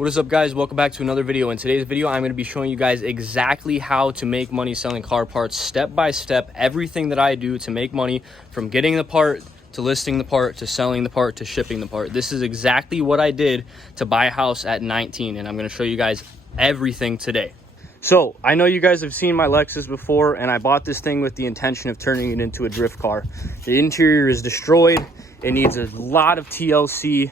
What is up, guys? Welcome back to another video. In today's video, I'm going to be showing you guys exactly how to make money selling car parts, step by step, everything that I do to make money, from getting the part to listing the part to selling the part to shipping the part. This is exactly what I did to buy a house at 19, and I'm going to show you guys everything today. So I know you guys have seen my Lexus before, and I bought this thing with the intention of turning it into a drift car. The interior is destroyed. It needs a lot of TLC,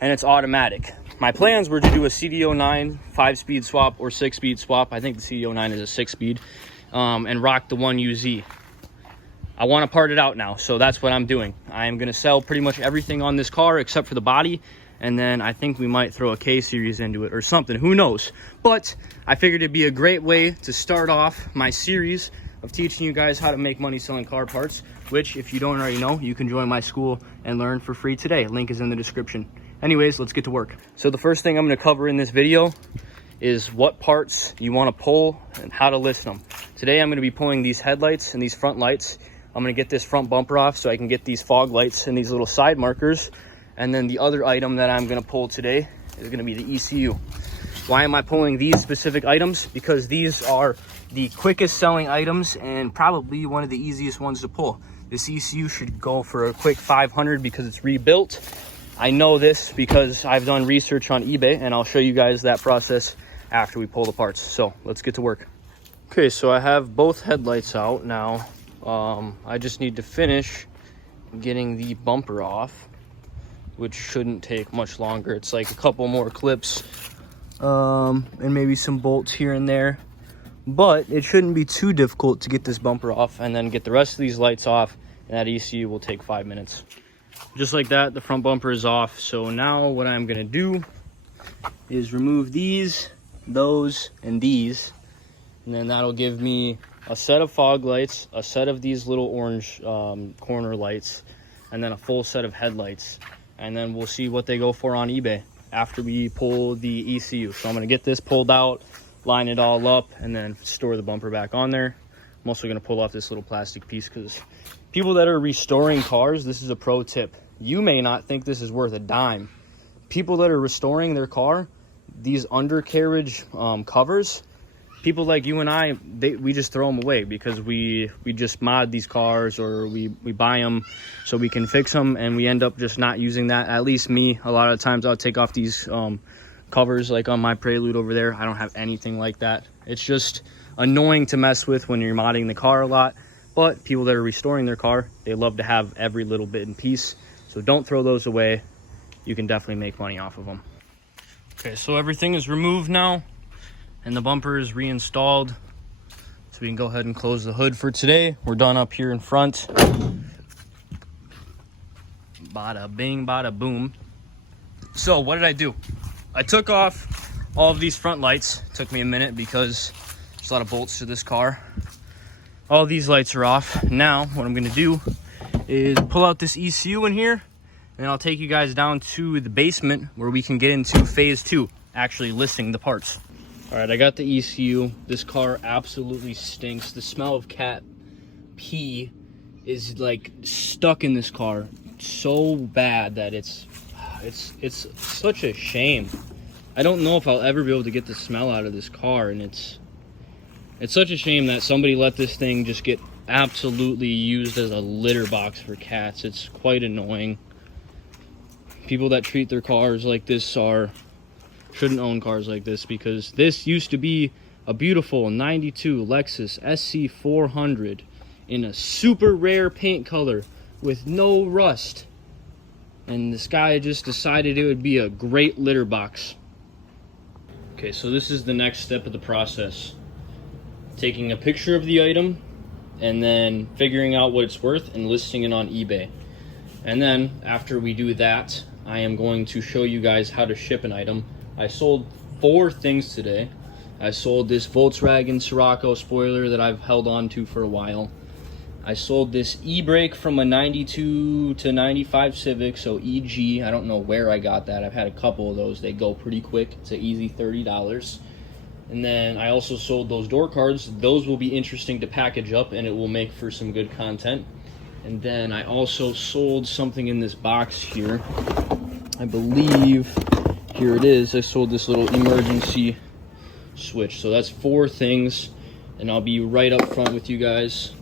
and it's automatic. My plans were to do a CD09 5-speed swap or 6-speed swap. I think the CD09 is a 6-speed, and rock the 1UZ. I want to part it out now, so that's what I'm doing. I am going to sell pretty much everything on this car except for the body, and then I think we might throw a K-Series into it or something. Who knows? But I figured it'd be a great way to start off my series of teaching you guys how to make money selling car parts, which, if you don't already know, you can join my school and learn for free today. Link is in the description. Anyways, let's get to work. So the first thing I'm going to cover in this video is what parts you want to pull and how to list them. Today I'm going to be pulling these headlights and these front lights. I'm going to get this front bumper off so I can get these fog lights and these little side markers. And then the other item that I'm going to pull today is going to be the ECU. Why am I pulling these specific items? Because these are the quickest selling items and probably one of the easiest ones to pull. This ECU should go for a quick 500 because it's rebuilt. I know this because I've done research on eBay, and I'll show you guys that process after we pull the parts. So let's get to work. Okay, so I have both headlights out now. I just need to finish getting the bumper off, which shouldn't take much longer. It's like a couple more clips and maybe some bolts here and there, but it shouldn't be too difficult to get this bumper off and then get the rest of these lights off, and that ECU will take 5 minutes. Just like that, the front bumper is off. So now what I'm gonna do is remove these, those, and these, and then that'll give me a set of fog lights, a set of these little orange corner lights, and then a full set of headlights. And then we'll see what they go for on eBay after we pull the ECU. So I'm gonna get this pulled out, line it all up, and then store the bumper back on there. I'm also gonna pull off this little plastic piece because people that are restoring cars, this is a pro tip. You may not think this is worth a dime. People that are restoring their car, these undercarriage covers, people like you and I, we just throw them away because we just mod these cars, or we buy them so we can fix them, and we end up just not using that. At least me, a lot of times I'll take off these covers, like on my Prelude over there. I don't have anything like that. It's just annoying to mess with when you're modding the car a lot. But people that are restoring their car, they love to have every little bit and piece. So don't throw those away. You can definitely make money off of them. Okay, so everything is removed now, and the bumper is reinstalled. So we can go ahead and close the hood for today. We're done up here in front. Bada bing, bada boom. So what did I do? I took off all of these front lights. It took me a minute because there's a lot of bolts to this car. All these lights are off. Now what I'm gonna do is pull out this ECU in here, and I'll take you guys down to the basement where we can get into phase 2, actually listing the parts. All right, I got the ECU. This car absolutely stinks. The smell of cat pee is like stuck in this car so bad that it's such a shame. I don't know if I'll ever be able to get the smell out of this car, and it's such a shame that somebody let this thing just get absolutely used as a litter box for cats. It's quite annoying. People that treat their cars like this shouldn't own cars like this, because this used to be a beautiful 92 Lexus SC400 in a super rare paint color with no rust. And this guy just decided it would be a great litter box. Okay, so this is the next step of the process. Taking a picture of the item, and then figuring out what it's worth and listing it on eBay. And then after we do that, I am going to show you guys how to ship an item. I sold 4 things today. I sold this Volkswagen Scirocco spoiler that I've held on to for a while. I sold this e-brake from a 92 to 95 Civic, so EG. I don't know where I got that. I've had a couple of those. They go pretty quick. It's an easy $30. And then I also sold those door cards. Those will be interesting to package up, and it will make for some good content. And then I also sold something in this box here. I believe here it is. I sold this little emergency switch. So that's 4 things, and I'll be right up front with you guys.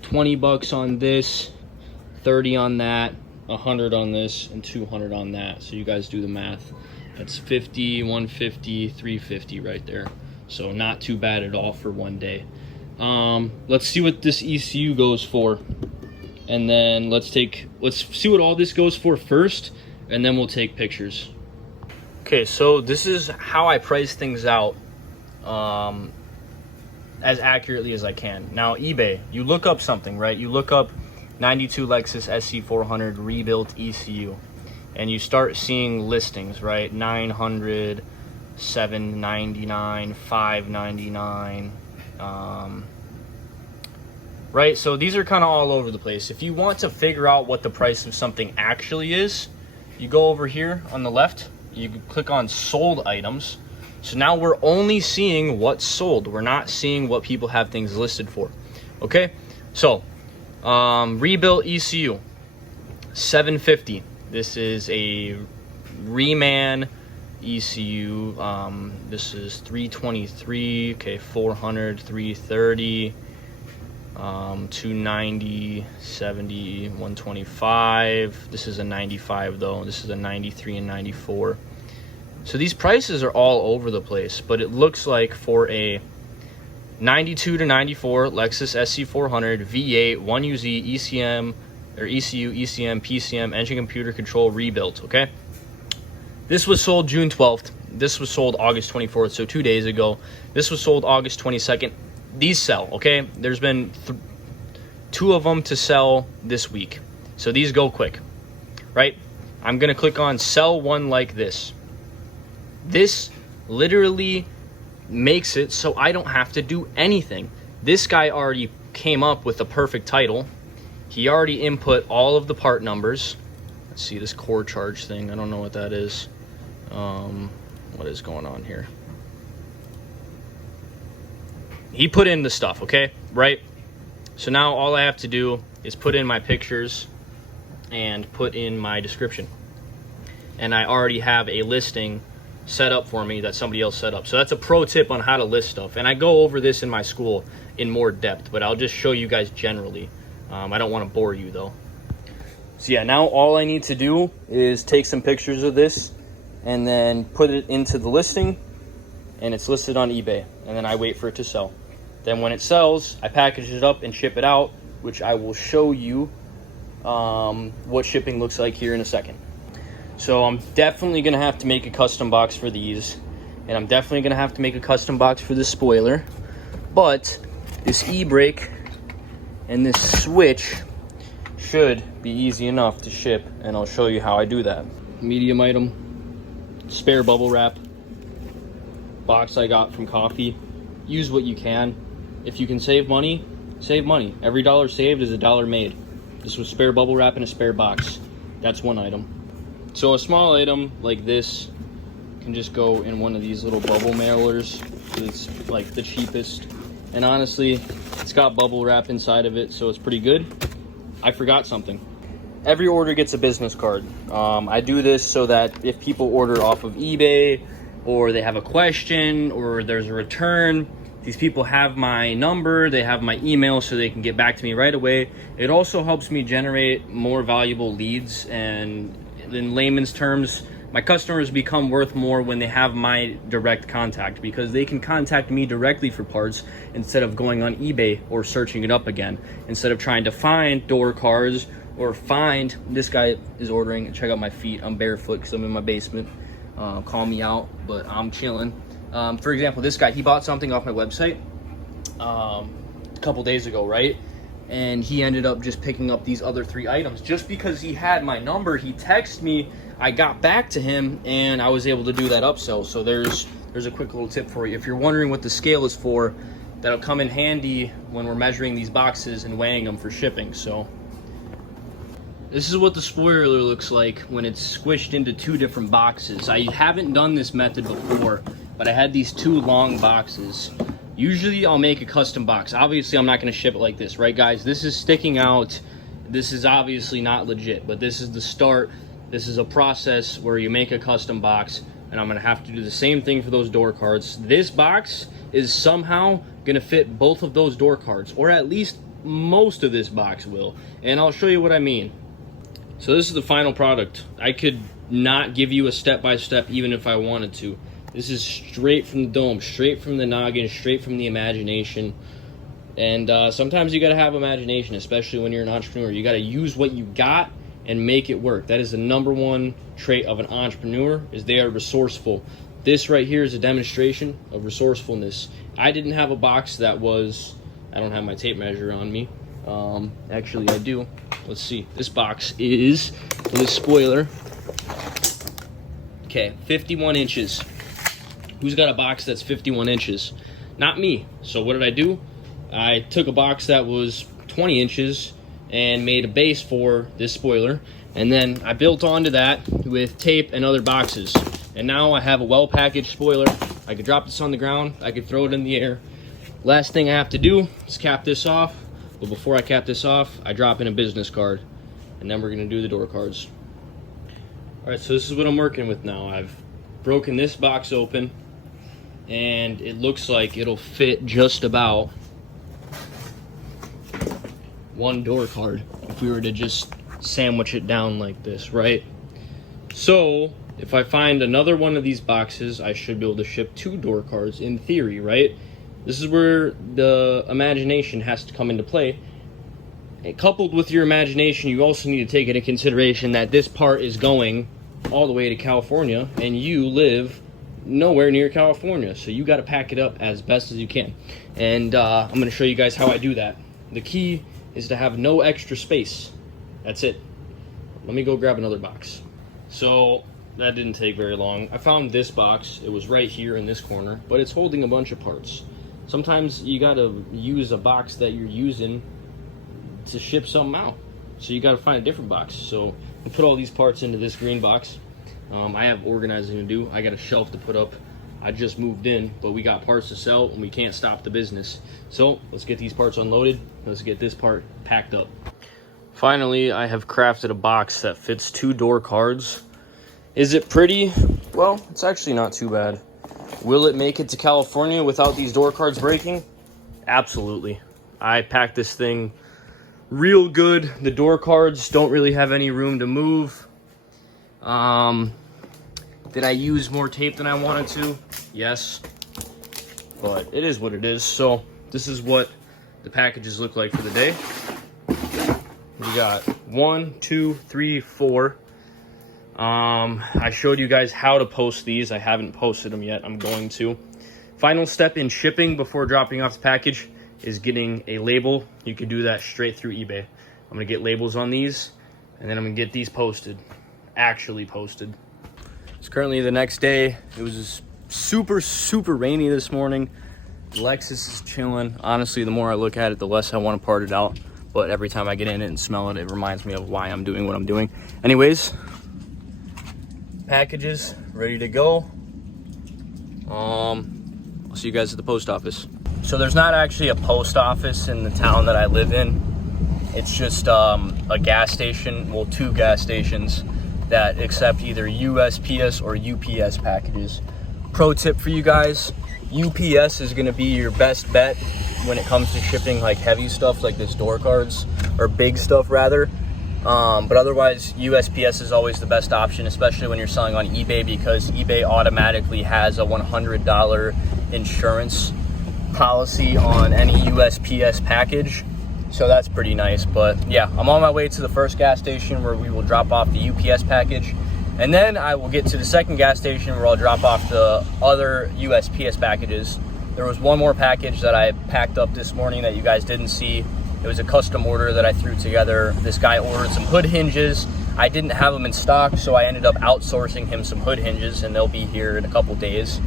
20 bucks on this, 30 on that, 100 on this, and 200 on that. So you guys do the math. That's 50, 150, 350 right there. So not too bad at all for one day. Let's see what this ECU goes for, and then let's see what all this goes for first, and then we'll take pictures. Okay, so this is how I price things out as accurately as I can. Now, eBay, you look up something, right? You look up 92 Lexus SC400 rebuilt ECU, and you start seeing listings, right? 900, 799, 599, right? So these are kind of all over the place. If you want to figure out what the price of something actually is, you go over here on the left, you click on sold items. So now we're only seeing what's sold. We're not seeing what people have things listed for. Okay, so rebuilt ECU, 750. This is a reman ECU. This is 323. Okay, 400, 330, 290, 70, 125. This is a 95 though. This is a 93 and 94. So these prices are all over the place, but it looks like for a 92 to 94 Lexus SC400 V8 1UZ ECM or ECU, ECM, PCM, engine computer control rebuilt, okay? This was sold June 12th. This was sold August 24th, so 2 days ago. This was sold August 22nd. These sell, okay? There's been 2 of them to sell this week. So these go quick, right? I'm gonna click on sell one like this. This literally makes it so I don't have to do anything. This guy already came up with the perfect title. He already input all of the part numbers. Let's see this core charge thing. I don't know what that is. What is going on here? He put in the stuff, okay? Right? So now all I have to do is put in my pictures and put in my description. And I already have a listing set up for me that somebody else set up. So that's a pro tip on how to list stuff. And I go over this in my school in more depth, but I'll just show you guys generally. I don't want to bore you though. So yeah, now all I need to do is take some pictures of this and then put it into the listing, and it's listed on eBay, and then I wait for it to sell. Then when it sells, I package it up and ship it out, which I will show you what shipping looks like here in a second. So I'm definitely gonna have to make a custom box for these, and I'm definitely gonna have to make a custom box for this spoiler, but this e-brake and this switch should be easy enough to ship, and I'll show you how I do that. Medium item, spare bubble wrap, box I got from coffee. Use what you can. If you can save money, save money. Every dollar saved is a dollar made. This was spare bubble wrap in a spare box. That's one item. So a small item like this can just go in one of these little bubble mailers. It's like the cheapest. And honestly, it's got bubble wrap inside of it, so it's pretty good. I forgot something. Every order gets a business card. I do this so that if people order off of eBay, or they have a question, or there's a return, these people have my number, they have my email, so they can get back to me right away. It also helps me generate more valuable leads, and in layman's terms, my customers become worth more when they have my direct contact, because they can contact me directly for parts instead of going on eBay or searching it up again, instead of trying to find door cards or find, this guy is ordering, check out my feet, I'm barefoot because I'm in my basement. Call me out, but I'm chilling. For example, this guy, he bought something off my website a couple days ago, right? And he ended up just picking up these other 3 items. Just because he had my number, he texted me, I got back to him, and I was able to do that upsell. So there's a quick little tip for you. If you're wondering what the scale is for, that'll come in handy when we're measuring these boxes and weighing them for shipping. So this is what the spoiler looks like when it's squished into 2 different boxes. I haven't done this method before, but I had these 2 long boxes. Usually I'll make a custom box. Obviously I'm not gonna ship it like this, right guys? This is sticking out. This is obviously not legit, but this is the start. This is a process where you make a custom box, and I'm gonna have to do the same thing for those door cards. This box is somehow gonna fit both of those door cards, or at least most of this box will, and I'll show you what I mean. So this is the final product. I could not give you a step-by-step even if I wanted to. This is straight from the dome, straight from the noggin, straight from the imagination. And sometimes you gotta have imagination, especially when you're an entrepreneur. You gotta use what you got and make it work. That is the #1 trait of an entrepreneur, is they are resourceful. This right here is a demonstration of resourcefulness. I didn't have a box that was, I don't have my tape measure on me. Actually I do. Let's see. This box is, this spoiler. Okay, 51 inches. Who's got a box that's 51 inches? Not me. So what did I do? I took a box that was 20 inches and made a base for this spoiler, and then I built onto that with tape and other boxes. And now I have a well-packaged spoiler. I could drop this on the ground, I could throw it in the air. Last thing I have to do is cap this off. But before I cap this off, I drop in a business card, and then we're gonna do the door cards. All right, so this is what I'm working with now. I've broken this box open, and it looks like it'll fit just about one door card if we were to just sandwich it down like this, right? So if I find another one of these boxes, I should be able to ship 2 door cards in theory, right? This is where the imagination has to come into play. And coupled with your imagination, you also need to take into consideration that this part is going all the way to California, and you live nowhere near California, so you got to pack it up as best as you can. And I'm going to show you guys how I do that. The key is to have no extra space. That's it. Let me go grab another box. So that didn't take very long. I found this box. It was right here in this corner, but it's holding a bunch of parts. Sometimes you got to use a box that you're using to ship something out, so you got to find a different box. So we put all these parts into this green box. I have organizing to do. I got a shelf to put up. I just moved in, but we got parts to sell and we can't stop the business. So let's get these parts unloaded. Let's get this part packed up. Finally, I have crafted a box that fits 2 door cards. Is it pretty? Well, it's actually not too bad. Will it make it to California without these door cards breaking? Absolutely. I packed this thing real good. The door cards don't really have any room to move. Did I use more tape than I wanted to? Yes. But it is what it is. So this is what the packages look like for the day. We got 1, 2, 3, 4. I showed you guys how to post these. I haven't posted them yet. I'm going to. Final step in shipping before dropping off the package is getting a label. You can do that straight through eBay. I'm gonna get labels on these, and then I'm gonna get these posted, actually posted. It's currently the next day. It was super rainy this morning. Lexus is chilling. Honestly, the more I look at it, the less I want to part it out. But every time I get in it and smell it, it reminds me of why I'm doing what I'm doing. Anyways, packages ready to go. I'll see you guys at the post office. So there's not actually a post office in the town that I live in. It's just a gas station, well, 2 gas stations that accept either USPS or UPS packages. Pro tip for you guys, UPS is gonna be your best bet when it comes to shipping like heavy stuff like this door cards, or big stuff rather. But otherwise, USPS is always the best option, especially when you're selling on eBay, because eBay automatically has a $100 insurance policy on any USPS package. So that's pretty nice. But yeah, I'm on my way to the first gas station where we will drop off the UPS package. And then I will get to the second gas station where I'll drop off the other USPS packages. There was one more package that I packed up this morning that you guys didn't see. It was a custom order that I threw together. This guy ordered some hood hinges. I didn't have them in stock, so I ended up outsourcing him some hood hinges, and they'll be here in a couple days.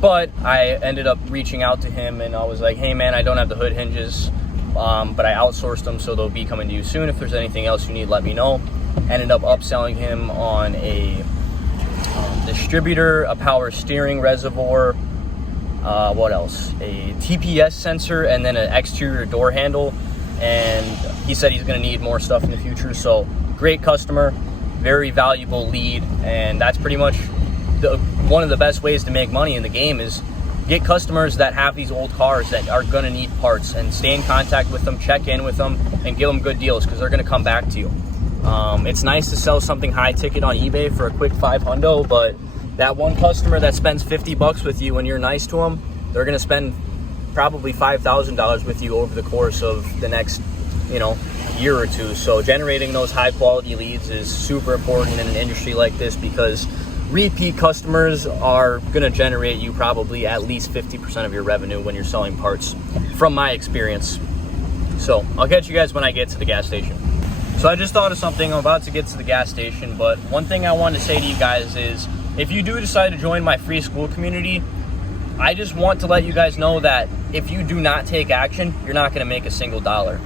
But I ended up reaching out to him, and I was like, hey man, I don't have the hood hinges, but I outsourced them, so they'll be coming to you soon. If there's anything else you need, let me know. Ended up upselling him on a distributor, a power steering reservoir, what else? A TPS sensor, and then an exterior door handle. And he said he's gonna need more stuff in the future. So great customer, very valuable lead. And that's pretty much one of the best ways to make money in the game is get customers that have these old cars that are going to need parts, and stay in contact with them, check in with them, and give them good deals, because they're going to come back to you. It's nice to sell something high ticket on eBay for a quick $500, but that one customer that spends $50 with you and you're nice to them, they're going to spend probably $5,000 with you over the course of the next, year or two. So generating those high quality leads is super important in an industry like this, because repeat customers are going to generate you probably at least 50% of your revenue when you're selling parts, from my experience. So I'll catch you guys when I get to the gas station. So I just thought of something. I'm about to get to the gas station, but one thing I wanted to say to you guys is, if you do decide to join my free school community, I just want to let you guys know that if you do not take action, you're not going to make a single dollar.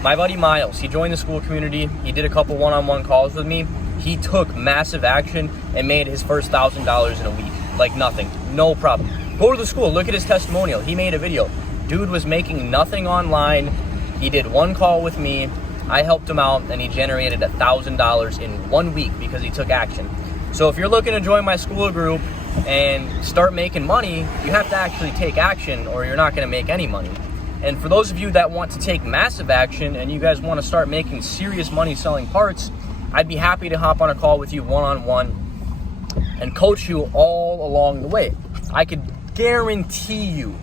My buddy Miles, he joined the school community. He did a couple one-on-one calls with me. He took massive action and made his first $1,000 in a week. Like nothing, no problem. Go to the school, look at his testimonial. He made a video. Dude was making nothing online. He did one call with me. I helped him out, and he generated $1,000 in 1 week because he took action. So if you're looking to join my school group and start making money, you have to actually take action, or you're not going to make any money. And for those of you that want to take massive action and you guys want to start making serious money selling parts, I'd be happy to hop on a call with you one-on-one and coach you all along the way. I could guarantee you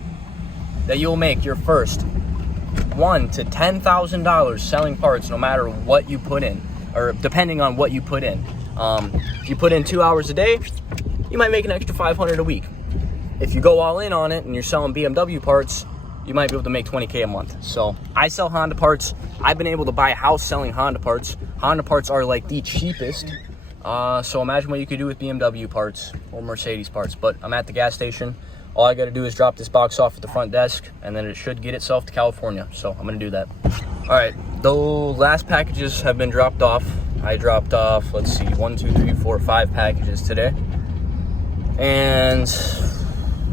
that you'll make your first $1,000 to $10,000 selling parts, no matter what you put in, or depending on what you put in. If you put in 2 hours a day, you might make an extra $500 a week. If you go all in on it and you're selling BMW parts, you might be able to make $20K a month. So I sell Honda parts. I've been able to buy a house selling Honda parts. Honda parts are like the cheapest. So imagine what you could do with BMW parts or Mercedes parts. But I'm at the gas station. All I got to do is drop this box off at the front desk, and then it should get itself to California. So I'm going to do that. All right, the last packages have been dropped off. I dropped off, let's see, 1, 2, 3, 4, 5 packages today. And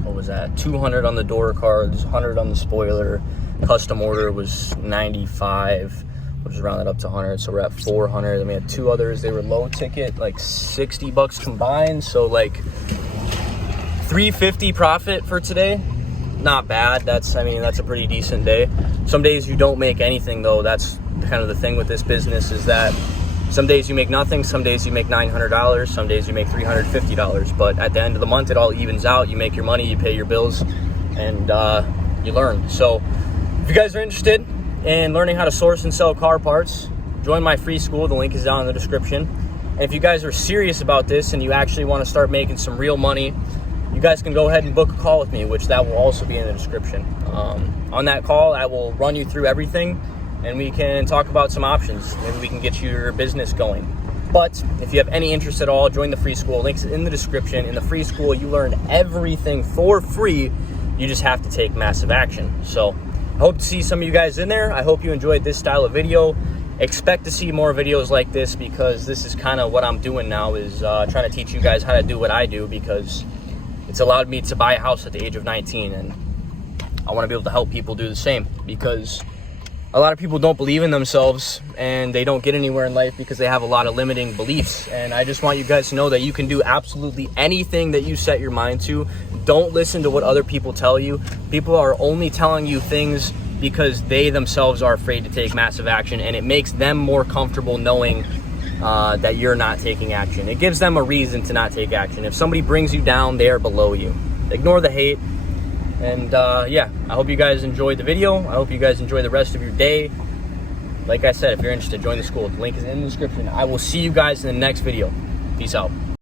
what was that? 200 on the door cards, 100 on the spoiler. Custom order was 95. We'll just round that up to 100. So we're at 400. Then we had 2 others. They were low ticket, like $60 combined. So like $350 profit for today. Not bad. That's a pretty decent day. Some days you don't make anything though. That's kind of the thing with this business, is that some days you make nothing, some days you make $900, some days you make $350. But at the end of the month, it all evens out. You make your money, you pay your bills, and you learn. So if you guys are interested in learning how to source and sell car parts, join my free school. The link is down in the description. And if you guys are serious about this and you actually want to start making some real money, you guys can go ahead and book a call with me, which that will also be in the description. On that call, I will run you through everything, and we can talk about some options. Maybe we can get your business going. But if you have any interest at all, join the free school. Links in the description. In the free school, you learn everything for free. You just have to take massive action. So I hope to see some of you guys in there. I hope you enjoyed this style of video. Expect to see more videos like this, because this is kind of what I'm doing now, is trying to teach you guys how to do what I do, because it's allowed me to buy a house at the age of 19, and I want to be able to help people do the same, because a lot of people don't believe in themselves and they don't get anywhere in life because they have a lot of limiting beliefs. And I just want you guys to know that you can do absolutely anything that you set your mind to. Don't listen to what other people tell you. People are only telling you things because they themselves are afraid to take massive action, and it makes them more comfortable knowing that you're not taking action. It gives them a reason to not take action. If somebody brings you down, they are below you. Ignore the hate. And yeah, I hope you guys enjoyed the video. I hope you guys enjoy the rest of your day. Like I said, if you're interested, join the school. The link is in the description. I will see you guys in the next video. Peace out.